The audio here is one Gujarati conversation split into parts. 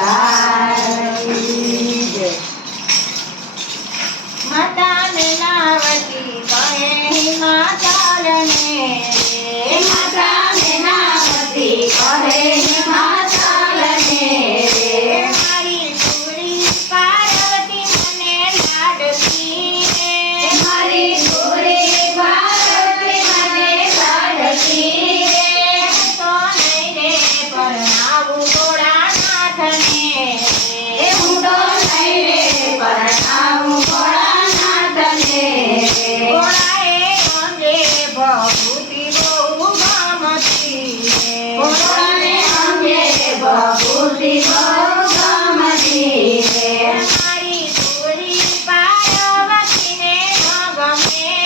લાલ માતા મેનાવતી કહે હિમાચલને માતા મેનાવતી કહે હિમાચલને મારી પૂરી પાર્વતી મને લાડકી મારી પૂરી પાર્વતી મને લાડકી તો નહીં રે પરણાવું ભોળાનાથને હું તો નહીં રે પરણાવું ભોળાનાથને ભોળાએ અંગે ભભૂતિ બહુ ગમતી ભોળાને અંગે ભભૂતિ બહુ ગમતી મારી પૂરી પાર્વતીને ન ગમે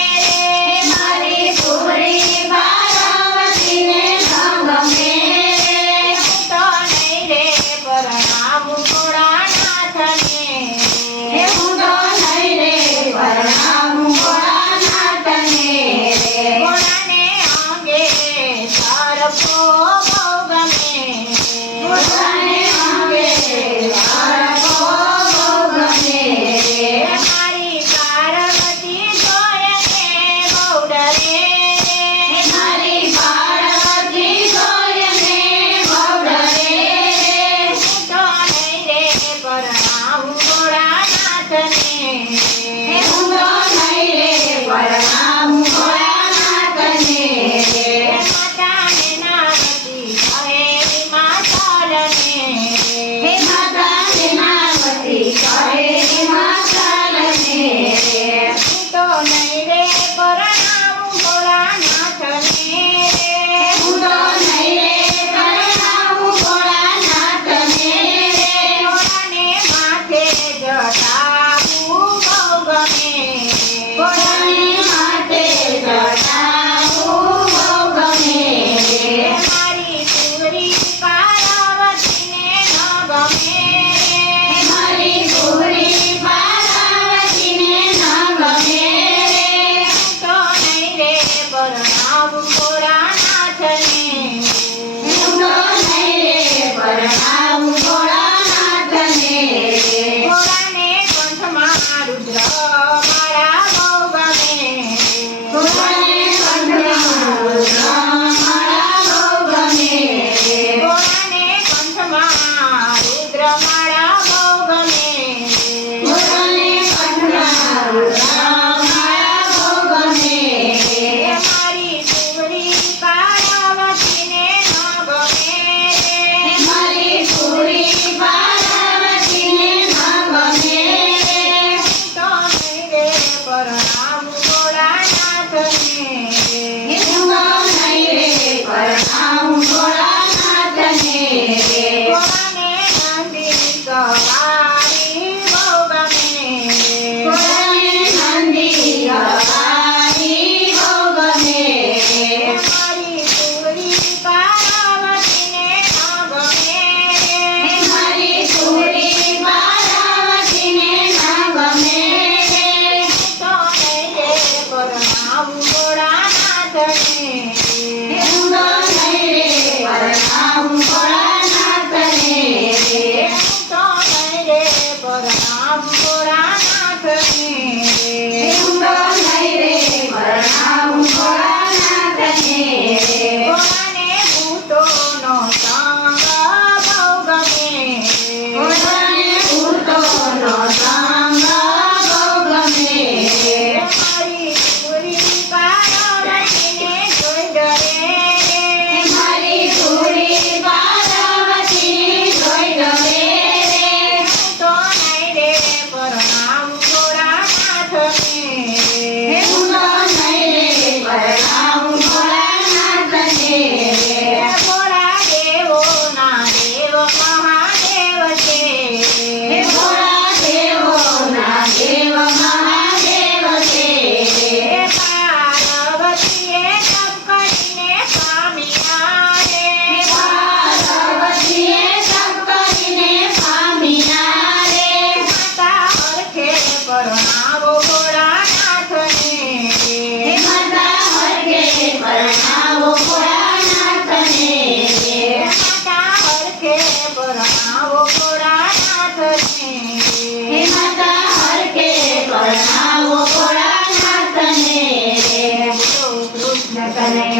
મારી પૂરી પાર્વતીને ન ગમે તો નહીં રે પરણાવું ભોળાનાથને હું તો નહીં રે પરણાવું ભોળાનાથને ભોળાને અંગે સરપો બહુ ગમે ભોળાને અંગે સરપો બહુ ગમે મારી પાર્વતી જોઈને બહુ ડરે મારી પાર્વતી જોઈને બહુ ડરે હું તો નહીં રે પરણાવું ભોળાનાથને હું તો નહીં રે પરણાવું ભોળાનાથને માતા મેનાવતી કહે હિમાચલને માતા મેનાવતી કહે હિમાચલને હું તો નહીં રે પરણાવું ભોળાનાથને હું તો નહીં રે પરણાવું ભોળાનાથને ભોળાને માથે જટાવું બહુ ગમે ભોળાને માથે જટાવું બહુ ગમે મારી પૂરી પાર્વતીને ન ગમે મારી પૂરી પાર્વતીને ન ગમે તો નહીં રે પરણાવું ભોળાનાથને હું તો નહીં રે પરણાવું ભોળાનાથને ભોળાને કંઠમાં રુદ્ર માળા બહુ ગમે ભોળાને કંઠમાં રુદ્ર માળા બહુ ગમે ભોળાને કંઠમાં રુદ્ર માળા બહુ ગમે ભોળાને કંઠમાં રુદ્ર માળા બહુ ગમે મારી પૂરી પાર્વતીને ન ગમે મારી પૂરી પાર્વતીને ન ગમે તો નહીં રે પરણાવું ભોળાનાથને હું તો નહીં રે પરણાવું ભોળાનાથને ભોળાને નંદી હે માતા હરખે પરણાવો ભોળાનાથને રે. બોલો કૃષ્ણ કનૈયા